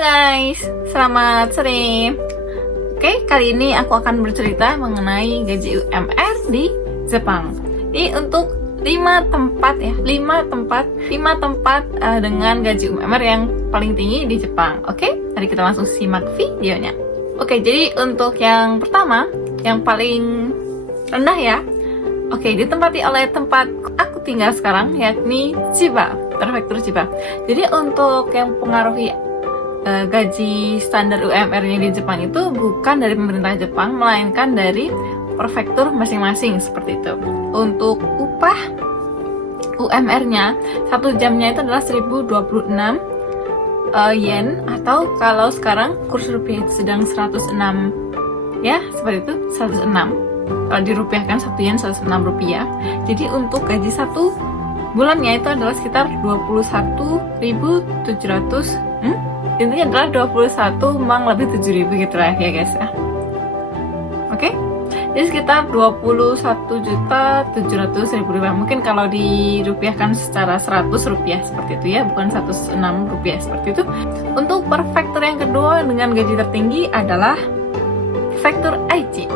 Halo guys, selamat sore. Oke, kali ini aku akan bercerita mengenai gaji UMR di Jepang. Ini untuk 5 tempat ya, 5 tempat dengan gaji UMR yang paling tinggi di Jepang. Oke, mari kita langsung simak videonya. Oke, jadi untuk yang pertama, yang paling rendah ya. Oke, ditempati oleh tempat aku tinggal sekarang, yakni Chiba, prefektur Chiba. Jadi untuk yang mempengaruhi gaji standar UMR-nya di Jepang itu bukan dari pemerintah Jepang, melainkan dari prefektur masing-masing seperti itu. Untuk upah UMR-nya, 1 jamnya itu adalah 1026 yen, atau kalau sekarang kurs rupiah itu sedang 106 ya, seperti itu, 106. Kalau dirupiahkan 1 yen 106 rupiah. Jadi untuk gaji 1 bulannya itu adalah sekitar 21.700, intinya adalah 21 mang lebih 7.000 gitu lah ya guys ya. Oke, jadi sekitar 21.700.000 rupiah. Mungkin kalau dirupiahkan secara 100 rupiah seperti itu ya, bukan 106 rupiah seperti itu. Untuk prefektur yang kedua dengan gaji tertinggi adalah prefektur Aichi.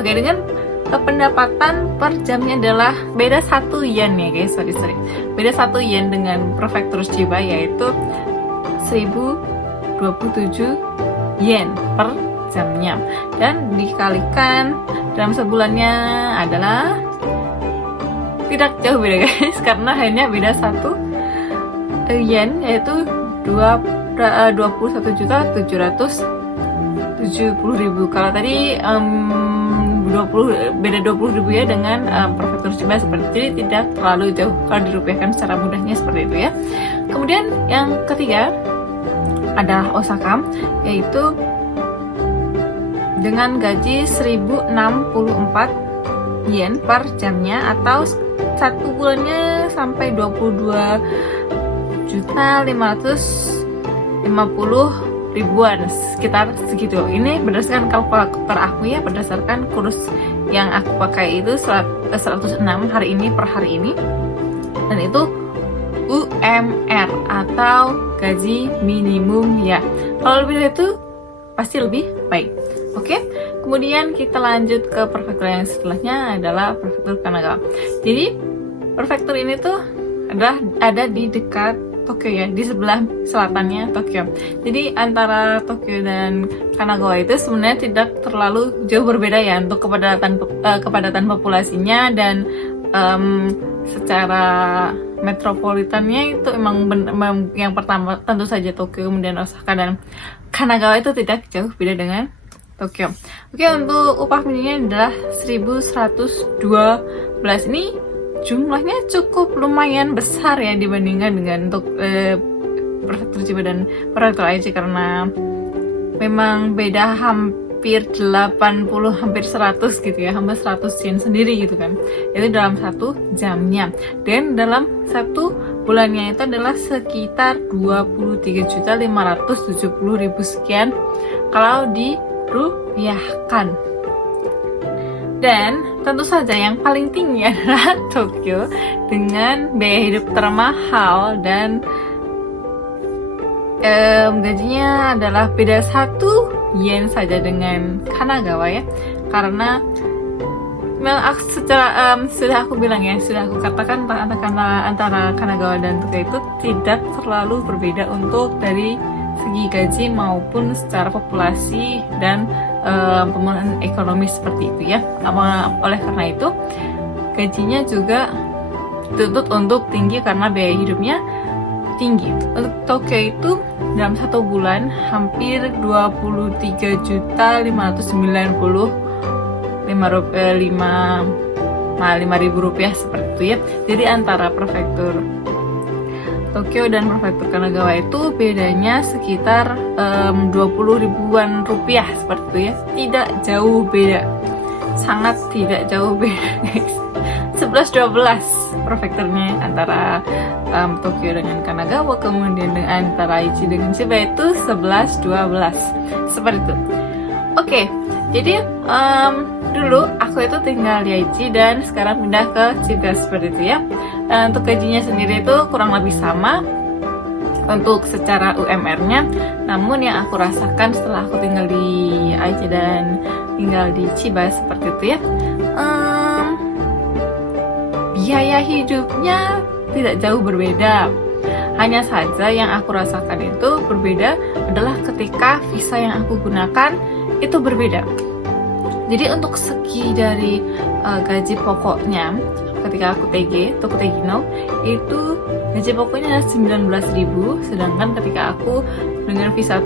Oke, dengan pendapatan per jamnya adalah beda 1 yen ya guys, sorry. Beda 1 yen dengan prefektur Chiba, yaitu 1027 yen per jamnya, dan dikalikan dalam sebulannya adalah tidak jauh beda guys, karena hanya beda 1 yen, yaitu 21.770.000. Kalau tadi beda 20.000 ya dengan prefektur Chiba seperti itu, jadi tidak terlalu jauh kalau dirupiahkan secara mudahnya seperti itu ya. Kemudian yang ketiga adalah Osaka, yaitu dengan gaji 1064 yen per jamnya, atau 1 bulannya sampai 22.550.000-an, sekitar segitu. Ini berdasarkan kalkulator aku ya, berdasarkan kurs yang aku pakai itu 106 hari ini per hari ini, dan itu UMR atau gaji minimum ya. Kalau lebih dari itu pasti lebih baik. Oke, kemudian kita lanjut ke prefektur yang setelahnya adalah prefektur Kanagawa. Jadi prefektur ini tuh adalah ada di dekat Tokyo ya, di sebelah selatannya Tokyo. Jadi antara Tokyo dan Kanagawa itu sebenarnya tidak terlalu jauh berbeda ya untuk kepadatan populasinya, dan secara metropolitannya itu emang yang pertama tentu saja Tokyo, kemudian Osaka, dan Kanagawa itu tidak jauh beda dengan Tokyo. Oke, untuk upah minimumnya adalah 1112. Ini jumlahnya cukup lumayan besar ya dibandingkan dengan untuk prefektur Chiba dan prefektur Aichi, karena memang beda hampir 80, hampir 100 gitu ya, hampir 100 yen sendiri gitu kan. Itu dalam 1 jamnya, dan dalam 1 bulannya itu adalah sekitar 23.570.000 sekian kalau dirupiahkan. Dan tentu saja yang paling tinggi adalah Tokyo dengan biaya hidup termahal, dan gajinya adalah beda 1 yen saja dengan Kanagawa ya, karena memang sudah aku bilang ya, sudah aku katakan antara Kanagawa dan Tokyo itu tidak terlalu berbeda untuk dari segi gaji maupun secara populasi dan pemulihan ekonomi seperti itu ya. Oleh karena itu gajinya juga dituntut untuk tinggi karena biaya hidupnya tinggi. Untuk Tokyo itu dalam 1 bulan hampir 23.590.000 rupiah seperti itu ya. Jadi antara prefektur Tokyo dan prefektur Kanagawa itu bedanya sekitar 20.000-an rupiah seperti itu ya. Tidak jauh beda, sangat tidak jauh beda guys. 11-12 prefekturnya antara Tokyo dengan Kanagawa, kemudian antara Aichi dengan Chiba itu 11-12 seperti itu. Oke, jadi dulu aku itu tinggal di Aichi dan sekarang pindah ke Chiba seperti itu ya. Untuk gajinya sendiri itu kurang lebih sama. untuk secara UMR-nya. Namun yang aku rasakan setelah aku tinggal di Aceh dan tinggal di Chiba seperti itu ya, biaya hidupnya tidak jauh berbeda. Hanya saja yang aku rasakan itu berbeda adalah ketika visa yang aku gunakan itu berbeda. Jadi untuk segi dari gaji pokoknya ketika aku TG, Tokutegino, itu gaji pokoknya 19.000, sedangkan ketika aku dengan visa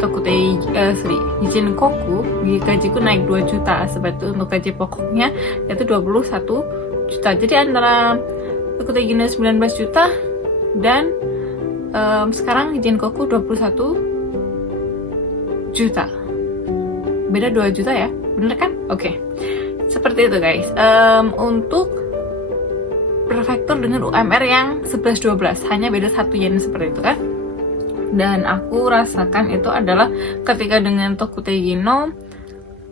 Ijin Koku, gajiku naik 2 juta, sebab itu untuk gaji pokoknya itu 21 juta. Jadi antara Tokutegino 19 juta dan sekarang Ijin Koku 21 juta. Beda 2 juta ya, bener kan? Oke. Seperti itu guys. Untuk prefektur dengan UMR yang 11-12, hanya beda 1 yen seperti itu kan. Dan aku rasakan itu adalah ketika dengan Tokutegino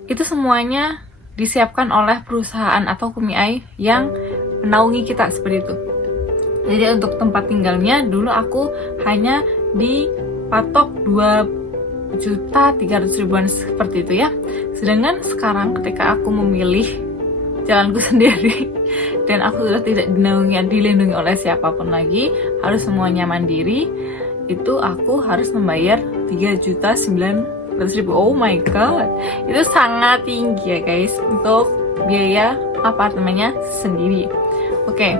itu semuanya disiapkan oleh perusahaan atau kumiai yang menaungi kita seperti itu. Jadi untuk tempat tinggalnya dulu aku hanya dipatok 2.300.000-an seperti itu ya. Sedangkan sekarang ketika aku memilih jalanku sendiri dan aku sudah tidak dilindungi oleh siapapun lagi, harus semuanya mandiri, itu aku harus membayar 3.900.000. Oh my god, itu sangat tinggi ya guys untuk biaya apartemennya sendiri. Oke.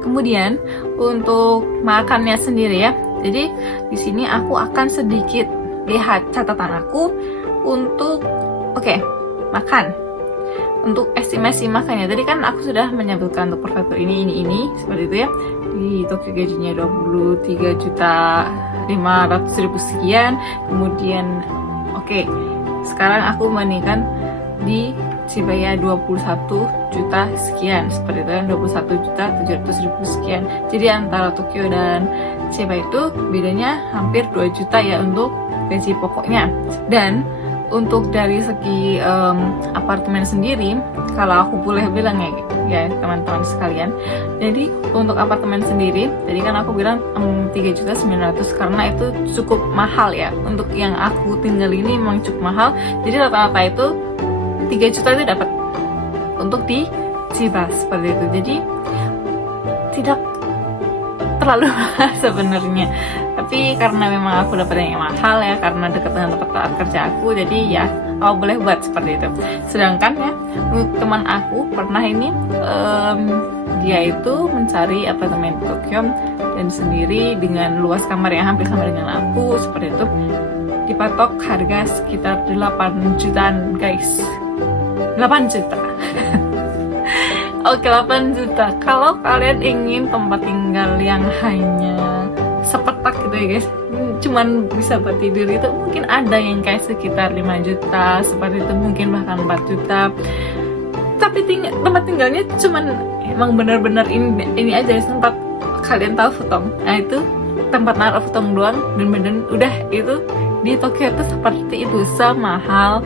Kemudian untuk makannya sendiri ya. Jadi di sini aku akan sedikit lihat catatan aku untuk makan. Untuk estimasi makannya, tadi kan aku sudah menyebutkan untuk prefektur ini seperti itu ya. Di Tokyo gajinya 23.500.000 sekian. Kemudian sekarang aku membandingkan di Shibuya 21 juta sekian, seperti itu kan, 21.700.000 sekian. Jadi antara Tokyo dan Chiba itu bedanya hampir 2 juta ya untuk gaji pokoknya. Dan untuk dari segi apartemen sendiri, kalau aku boleh bilang ya teman-teman sekalian, jadi untuk apartemen sendiri, jadi kan aku bilang 3.900.000 karena itu cukup mahal ya. Untuk yang aku tinggal ini memang cukup mahal. Jadi rata-rata itu 3 juta itu dapat untuk di Chiba seperti itu. Jadi tidak terlalu mahal sebenarnya, tapi karena memang aku dapat yang mahal ya, karena dekat dengan tempat kerja aku, jadi ya aku boleh buat seperti itu. Sedangkan ya teman aku pernah ini dia itu mencari apartemen di Tokyo dan sendiri dengan luas kamar yang hampir sama dengan aku seperti itu, dipatok harga sekitar 8 jutaan guys. 8 juta. Oke, 8 juta. Kalau kalian ingin tempat tinggal yang hanya sepetak gitu ya guys, cuman bisa buat tidur, itu mungkin ada yang kayak sekitar 5 juta seperti itu, mungkin bahkan 4 juta. Tapi tempat tinggalnya cuman emang benar-benar ini aja, tempat kalian tahu futong. Nah itu tempat naruh futong doang, dan udah itu di Tokyo itu seperti itu, semahal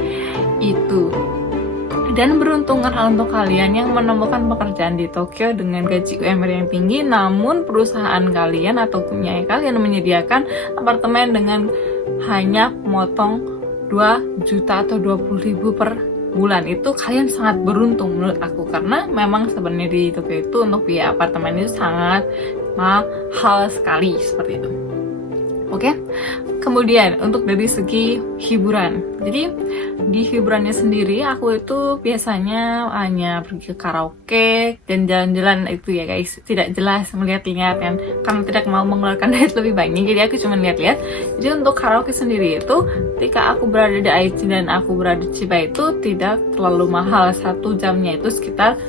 itu. Dan beruntunglah untuk kalian yang menemukan pekerjaan di Tokyo dengan gaji UMR yang tinggi, namun perusahaan kalian atau punya kalian menyediakan apartemen dengan hanya motong 2 juta atau 20.000 per bulan. Itu kalian sangat beruntung menurut aku, karena memang sebenarnya di Tokyo itu untuk biaya apartemen itu sangat mahal sekali seperti itu. Oke. Kemudian untuk dari segi hiburan, jadi di hiburannya sendiri aku itu biasanya hanya pergi ke karaoke dan jalan-jalan itu ya guys, tidak jelas melihat-lihat kan, karena tidak mau mengeluarkan duit lebih banyak, jadi aku cuma lihat-lihat. Jadi untuk karaoke sendiri itu ketika aku berada di Aichi dan aku berada di Chiba itu tidak terlalu mahal. 1 jamnya itu sekitar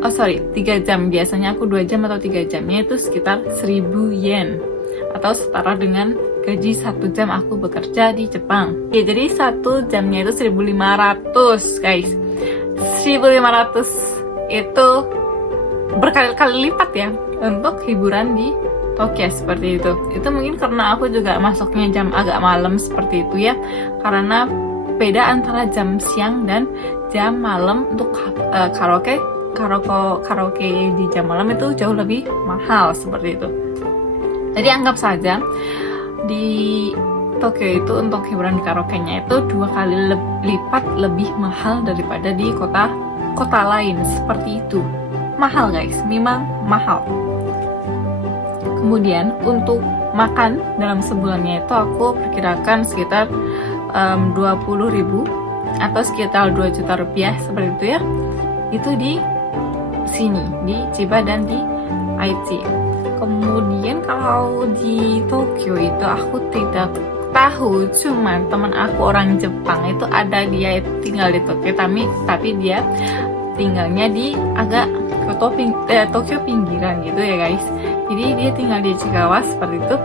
3 jam, biasanya aku 2 jam atau 3 jamnya itu sekitar 1.000 yen atau setara dengan gaji 1 jam aku bekerja di Jepang. Ya, jadi 1 jamnya itu 1.500 guys. 1.500 itu berkali-kali lipat ya untuk hiburan di Tokyo seperti itu. Itu mungkin karena aku juga masuknya jam agak malam seperti itu ya, karena beda antara jam siang dan jam malam. Untuk karaoke di jam malam itu jauh lebih mahal seperti itu. Jadi anggap saja di Tokyo itu untuk hiburan di karaoke-nya itu 2 kali lipat lebih mahal daripada di kota lain, seperti itu. Mahal guys, memang mahal. Kemudian untuk makan dalam sebulannya itu aku perkirakan sekitar 20.000 atau sekitar 2 juta rupiah, seperti itu ya. Itu di sini, di Chiba dan di Aichi. Kemudian kalau di Tokyo itu aku tidak tahu, cuman teman aku orang Jepang itu ada, dia tinggal di Tokyo, tapi dia tinggalnya di agak Tokyo pinggiran gitu ya guys. Jadi dia tinggal di Ishikawa seperti itu.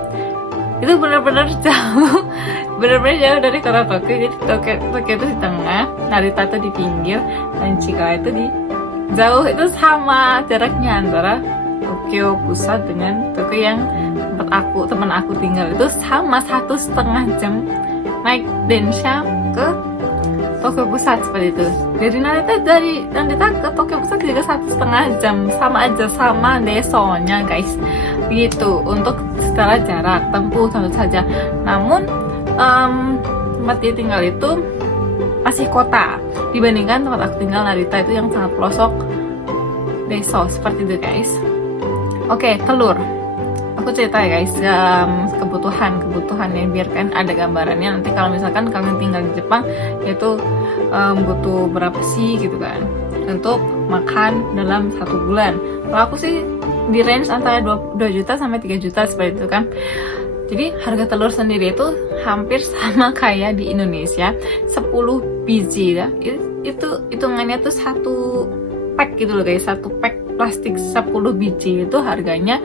Itu benar-benar jauh, benar-benar jauh dari kota Tokyo. Jadi Tokyo itu di tengah, Narita itu di pinggir, dan Ishikawa itu di jauh. Itu sama jaraknya antara Tokyo pusat dengan Tokyo yang teman aku tinggal, itu sama 1,5 jam naik densha ke Tokyo pusat, seperti itu. Dari Narita ke Tokyo pusat juga 1,5 jam, sama aja, sama desonya guys. Begitu untuk secara jarak tempuh tentu saja. Namun tempat dia tinggal itu masih kota dibandingkan tempat aku tinggal Narita itu yang sangat pelosok deso, seperti itu guys. Oke, telur. Aku cerita ya guys, kebutuhannya, biarkan ada gambarannya. Nanti kalau misalkan kalian tinggal di Jepang, itu butuh berapa sih gitu kan untuk makan dalam 1 bulan. Kalau aku sih di range antara 2 juta sampai 3 juta, seperti itu kan. Jadi harga telur sendiri itu hampir sama kayak di Indonesia, 10 biji ya. Itu hitungannya tuh 1 pack gitu loh guys, 1 pack plastik 10 biji itu harganya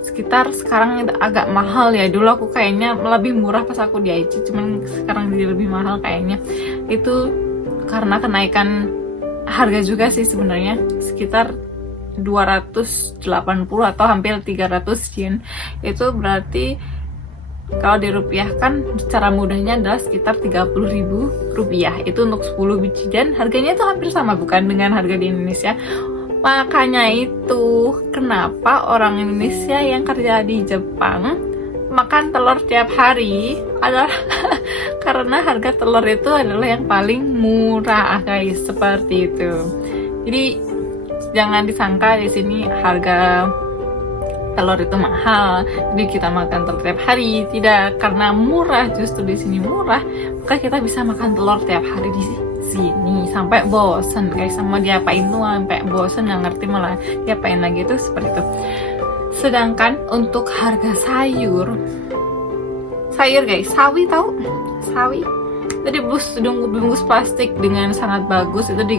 sekitar, sekarang agak mahal ya. Dulu aku kayaknya lebih murah pas aku di Aichi, cuman sekarang jadi lebih mahal kayaknya. Itu karena kenaikan harga juga sih sebenarnya, sekitar 280 atau hampir 300 yen. Itu berarti kalau dirupiahkan secara mudahnya adalah sekitar 30.000 rupiah. Itu untuk 10 biji, dan harganya itu hampir sama bukan dengan harga di Indonesia. Makanya itu kenapa orang Indonesia yang kerja di Jepang makan telur tiap hari adalah karena harga telur itu adalah yang paling murah guys, seperti itu. Jadi jangan disangka di sini harga telur itu mahal, jadi kita makan telur tiap hari. Tidak, karena murah, justru di sini murah, maka kita bisa makan telur tiap hari di sini sampai bosen guys. Sama diapain tuh sampai bosen, nggak ngerti malah diapain lagi, itu seperti itu. Sedangkan untuk harga sayur guys, sawi, tahu sawi itu dibungkus plastik dengan sangat bagus, itu di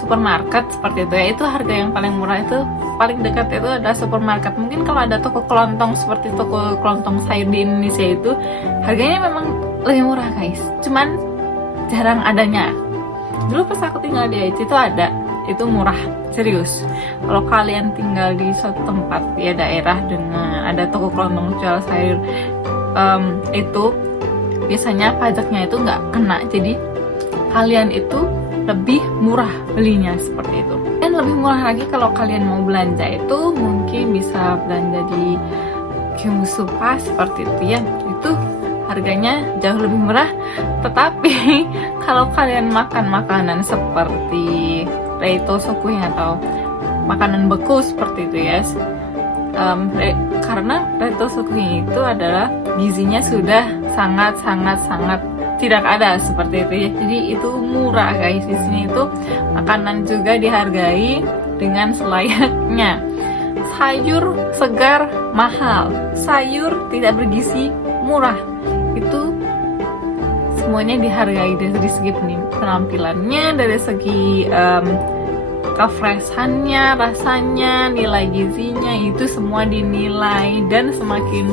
supermarket seperti itu ya. Itu harga yang paling murah, itu paling dekat itu adalah supermarket. Mungkin kalau ada toko kelontong seperti toko kelontong sayur di Indonesia itu harganya memang lebih murah guys, cuman jarang adanya. Dulu pas aku tinggal di Aichi itu ada, itu murah, serius. Kalau kalian tinggal di suatu tempat ya, daerah dengan ada toko kelontong jual sayur, itu biasanya pajaknya itu nggak kena, jadi kalian itu lebih murah belinya, seperti itu. Dan lebih murah lagi kalau kalian mau belanja itu mungkin bisa belanja di Kyumusupa seperti itu ya. Itu harganya jauh lebih murah. Tetapi kalau kalian makan makanan seperti reito sokuin atau makanan beku seperti itu ya, karena reito sokuin itu adalah gizinya sudah sangat tidak ada, seperti itu ya. Jadi itu murah guys. Di sini itu makanan juga dihargai dengan selayaknya. Sayur segar mahal, sayur tidak bergizi murah. Itu semuanya dihargai dari segi penampilannya, dari segi kefreshannya, rasanya, nilai gizinya, itu semua dinilai. Dan semakin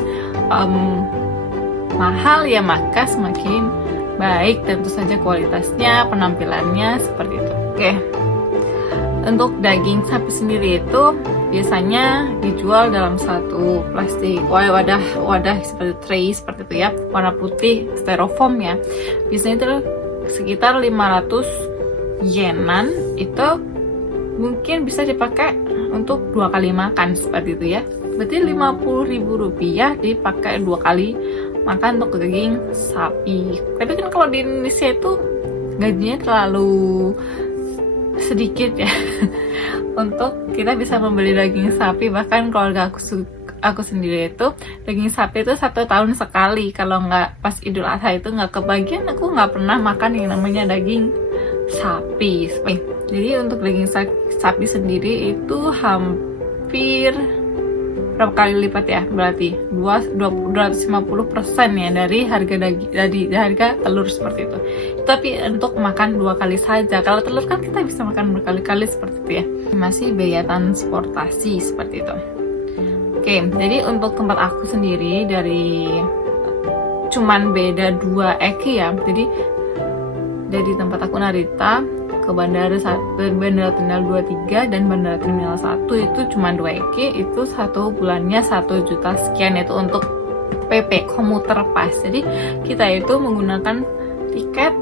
mahal ya, maka semakin baik tentu saja kualitasnya, penampilannya, seperti itu. Oke. Untuk daging sapi sendiri itu biasanya dijual dalam satu plastik wadah seperti tray seperti itu ya, warna putih styrofoam ya. Biasanya itu sekitar 500 yenan. Itu mungkin bisa dipakai untuk 2 kali makan, seperti itu ya. berarti 50.000 rupiah dipakai 2 kali makan untuk daging sapi. Tapi kan kalau di Indonesia itu gajinya terlalu sedikit ya untuk kita bisa membeli daging sapi. Bahkan keluarga aku sendiri itu daging sapi itu 1 tahun sekali, kalau nggak pas Idul Adha itu nggak kebagian, aku nggak pernah makan yang namanya daging sapi. Jadi untuk daging sapi sendiri itu hampir berapa kali lipat ya, berarti 250% ya dari harga telur seperti itu. Tapi untuk makan 2 kali saja. Kalau telur kan kita bisa makan berkali-kali seperti itu ya. Masih biaya transportasi seperti itu. Oke, jadi untuk tempat aku sendiri dari cuman beda 2 eki ya. Jadi dari tempat aku Narita ke Bandara Terminal 23 dan Bandara Terminal 1 itu cuma 2 eki, itu 1 bulannya 1 juta sekian, itu untuk PP komuter pas. Jadi kita itu menggunakan tiket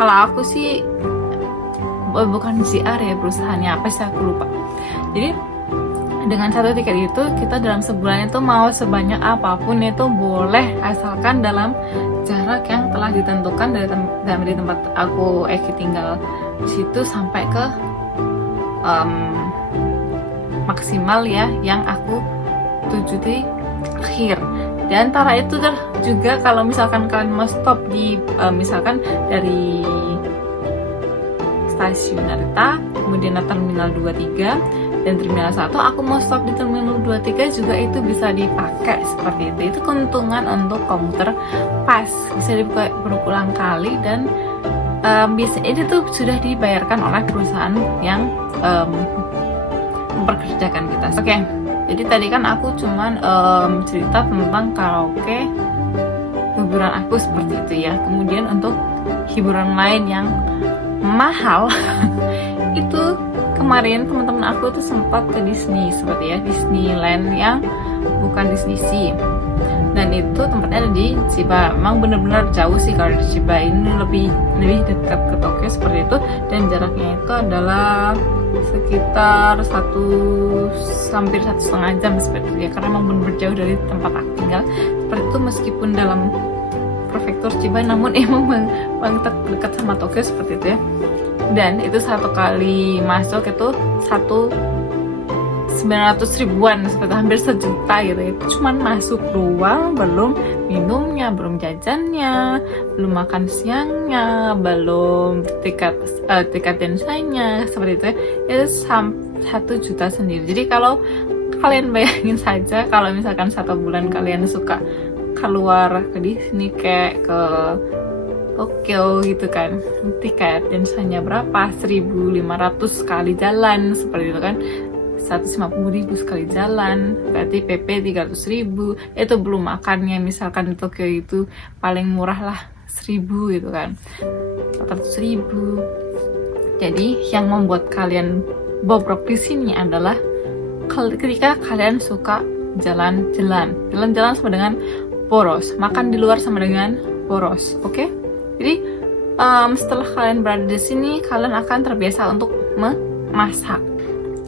kalau aku sih bukan ZR ya, perusahaannya apa sih aku lupa. Jadi dengan 1 tiket itu kita dalam sebulan itu mau sebanyak apapun itu boleh, asalkan dalam jarak yang telah ditentukan dari tempat aku tinggal di situ sampai ke maksimal ya yang aku tuju di akhir. Di antara itu juga kalau misalkan kalian mau stop di misalkan dari stasiun Narita, kemudian Terminal 23 dan Terminal 1, aku mau stop di Terminal 23 juga itu bisa dipakai seperti itu. Itu keuntungan untuk komuter pas, bisa dipakai berulang kali dan bisa ini tuh sudah dibayarkan oleh perusahaan yang memperkerjakan kita. Oke, jadi tadi kan aku cuman cerita tentang karaoke hiburan aku seperti itu ya. Kemudian untuk hiburan lain yang mahal itu kemarin teman-teman aku tuh sempat ke Disney seperti ya, Disneyland yang bukan Disney Sea, dan itu tempatnya ada di Chiba. Memang benar-benar jauh sih kalau di Chiba, ini lebih dekat ke Tokyo seperti itu, dan jaraknya itu adalah sekitar hampir 1,5 jam seperti itu ya, karena memang benar-benar jauh dari tempat aku tinggal seperti itu. Meskipun dalam prefektur Chiba, namun emang banget dekat sama Tokyo seperti itu ya. Dan itu 1 kali masuk itu 900 ribuan, seperti hampir 1 juta gitu. Itu cuman masuk doang, belum minumnya, belum jajannya, belum makan siangnya, belum tiket densanya seperti itu ya. Itu 1 juta sendiri. Jadi kalau kalian bayangin saja, kalau misalkan 1 bulan kalian suka keluar ke Disney kayak ke Tokyo gitu kan, tiket densanya berapa? 1.500 sekali jalan seperti itu kan, 150.000 sekali jalan, berarti PP 300.000. Itu belum makannya, misalkan di Tokyo itu paling murah lah 1.000 gitu kan, 400.000. Jadi yang membuat kalian bobrok di sini adalah ketika kalian suka jalan-jalan sama dengan boros, makan di luar sama dengan boros, oke? Jadi setelah kalian berada di sini, kalian akan terbiasa untuk memasak.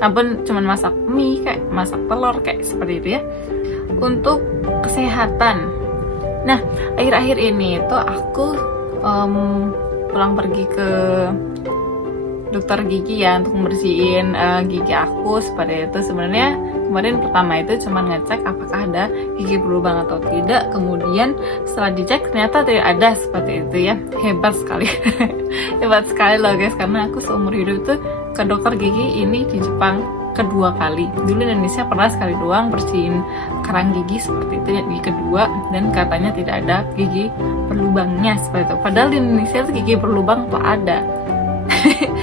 Apun cuman masak mie, kayak masak telur, kayak seperti itu ya. Untuk kesehatan. Nah, akhir-akhir ini itu aku pulang pergi ke dokter gigi ya untuk membersihin gigi aku seperti itu. Sebenarnya kemarin pertama itu cuma ngecek apakah ada gigi berlubang atau tidak. Kemudian setelah dicek ternyata tidak ada seperti itu ya. Hebat sekali. Hebat sekali loh guys, karena aku seumur hidup itu ke dokter gigi ini di Jepang kedua kali. Dulu di Indonesia pernah sekali doang bersihin kerang gigi seperti itu ya, gigi kedua, dan katanya tidak ada gigi berlubangnya seperti itu. Padahal di Indonesia tuh gigi berlubang tuh ada.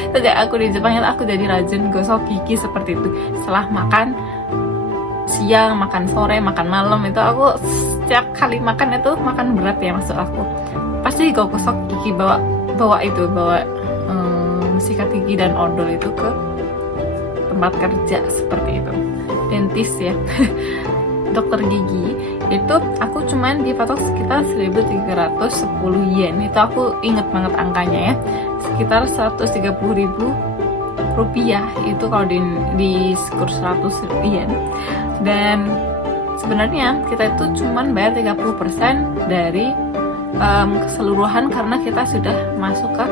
Sejak aku di Jepang aku jadi rajin gosok gigi seperti itu. Setelah makan siang, makan sore, makan malam, itu aku setiap kali makan itu makan berat ya, maksud aku pasti gosok gigi, bawa sikat gigi dan odol itu ke tempat kerja seperti itu, dentis ya. Dokter gigi itu aku cuman dipatok sekitar 1.310 yen. Itu aku inget banget angkanya ya, sekitar 130.000 rupiah itu kalau di kurs 100 yen. Dan sebenarnya kita itu cuman bayar 30% dari keseluruhan karena kita sudah masuk ke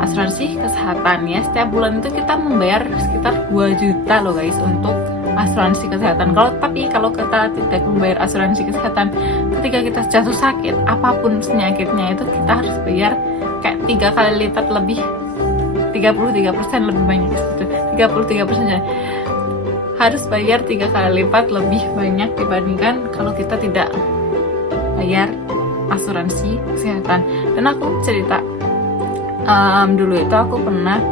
asuransi kesehatan ya. Setiap bulan itu kita membayar sekitar 2 juta loh guys untuk asuransi kesehatan. Kalau kita tidak membayar asuransi kesehatan, ketika kita jatuh sakit apapun penyakitnya itu kita harus bayar kayak 3 kali lipat lebih, 33% lebih banyak gitu. 33% harus bayar 3 kali lipat lebih banyak dibandingkan kalau kita tidak bayar asuransi kesehatan. Dan aku cerita dulu itu aku pernah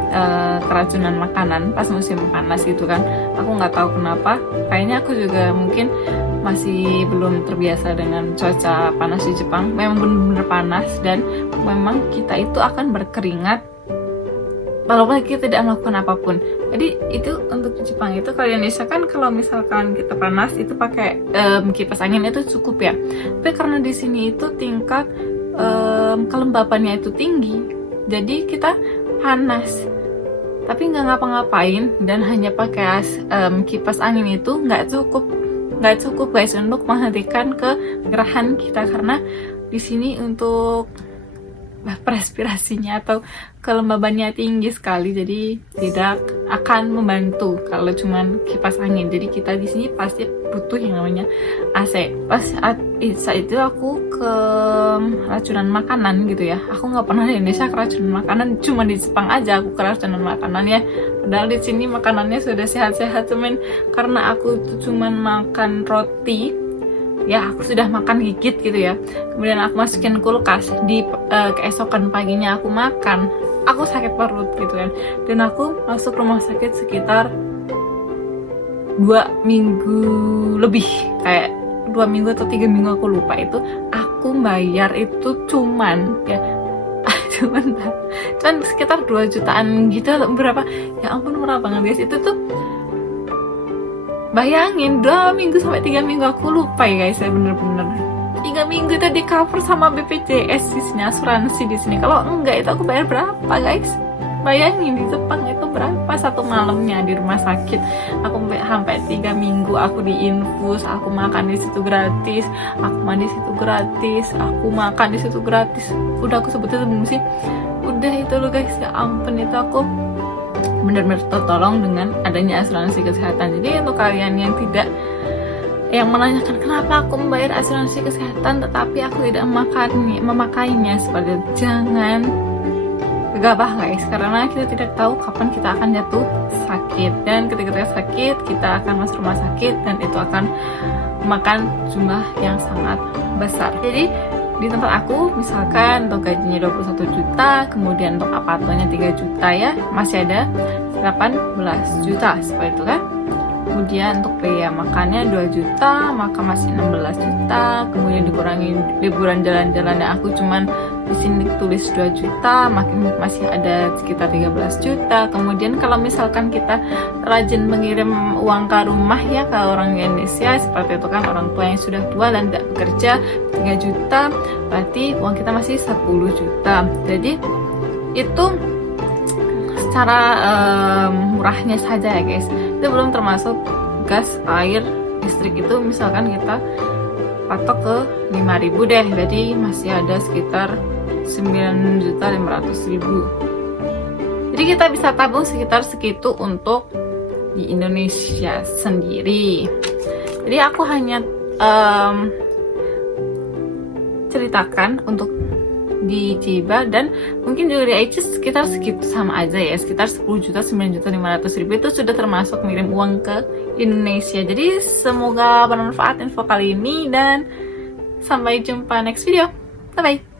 keracunan makanan pas musim panas gitu kan. Aku nggak tahu kenapa, kayaknya aku juga mungkin masih belum terbiasa dengan cuaca panas di Jepang. Memang benar-benar panas dan memang kita itu akan berkeringat walaupun kita tidak melakukan apapun. Jadi itu untuk di Jepang itu, kalau di Indonesia kan kalau misalkan kita panas itu pakai kipas angin itu cukup ya. Tapi karena di sini itu tingkat kelembabannya itu tinggi, jadi kita panas tapi nggak ngapa-ngapain dan hanya pakai kipas angin itu nggak cukup guys untuk menghentikan kegerahan kita, karena di sini untuk respirasinya atau kelembabannya tinggi sekali, jadi tidak akan membantu kalau cuman kipas angin. Jadi kita di sini pasti butuh yang namanya AC. Pas saat itu aku keracunan makanan gitu ya. Aku nggak pernah di Indonesia keracunan makanan, cuma di Jepang aja aku keracunan makanan ya. Padahal di sini makanannya sudah sehat-sehat, cuman karena aku itu cuman makan roti ya, aku sudah makan gigit gitu ya, kemudian aku masukin kulkas, di keesokan paginya aku makan, aku sakit perut gitu kan, dan aku masuk rumah sakit sekitar 2 minggu lebih, kayak 2 minggu atau 3 minggu aku lupa. Itu aku bayar itu cuman sekitar 2 jutaan gitu atau berapa, ya ampun murah banget guys. Itu tuh bayangin 2 minggu sampai 3 minggu, aku lupa ya guys, saya bener-bener 3 minggu itu di cover sama BPJS di sini, asuransi di sini. Kalau enggak itu aku bayar berapa guys? Bayangin di Jepang itu berapa satu malamnya di rumah sakit. Aku sampai 3 minggu aku diinfus, aku makan di situ gratis, aku mandi di situ gratis, aku makan di situ gratis. Udah aku sebutin belum sih? Udah itu loh guys, ya ampun, itu aku benar-benar tertolong dengan adanya asuransi kesehatan. Jadi untuk kalian yang menanyakan kenapa aku membayar asuransi kesehatan tetapi aku tidak memakainya, seperti itu, jangan gegabah guys, karena kita tidak tahu kapan kita akan jatuh sakit, dan ketika kita sakit kita akan masuk rumah sakit dan itu akan memakan jumlah yang sangat besar. Jadi di tempat aku misalkan untuk gajinya 21 juta, kemudian untuk apartemennya 3 juta ya, masih ada 18 juta seperti itu kan. Kemudian untuk biaya makannya 2 juta, maka masih 16 juta. Kemudian dikurangi liburan jalan-jalannya aku cuman di sini tulis 2 juta, makin masih ada sekitar 13 juta. Kemudian kalau misalkan kita rajin mengirim uang ke rumah ya ke orang Indonesia seperti itu kan, orang tua yang sudah tua dan tidak bekerja, 3 juta, berarti uang kita masih 10 juta. Jadi itu secara murahnya saja ya guys. Itu belum termasuk gas, air, listrik. Itu misalkan kita patok ke 5.000 deh, jadi masih ada sekitar 9.500.000. Jadi kita bisa tabung sekitar segitu untuk di Indonesia sendiri. Jadi aku hanya ceritakan untuk di Chiba, dan mungkin juga di Aichi sekitar segitu sama aja ya, sekitar 10 juta, 9.500.000 itu sudah termasuk ngirim uang ke Indonesia. Jadi semoga bermanfaat info kali ini dan sampai jumpa next video. Bye bye.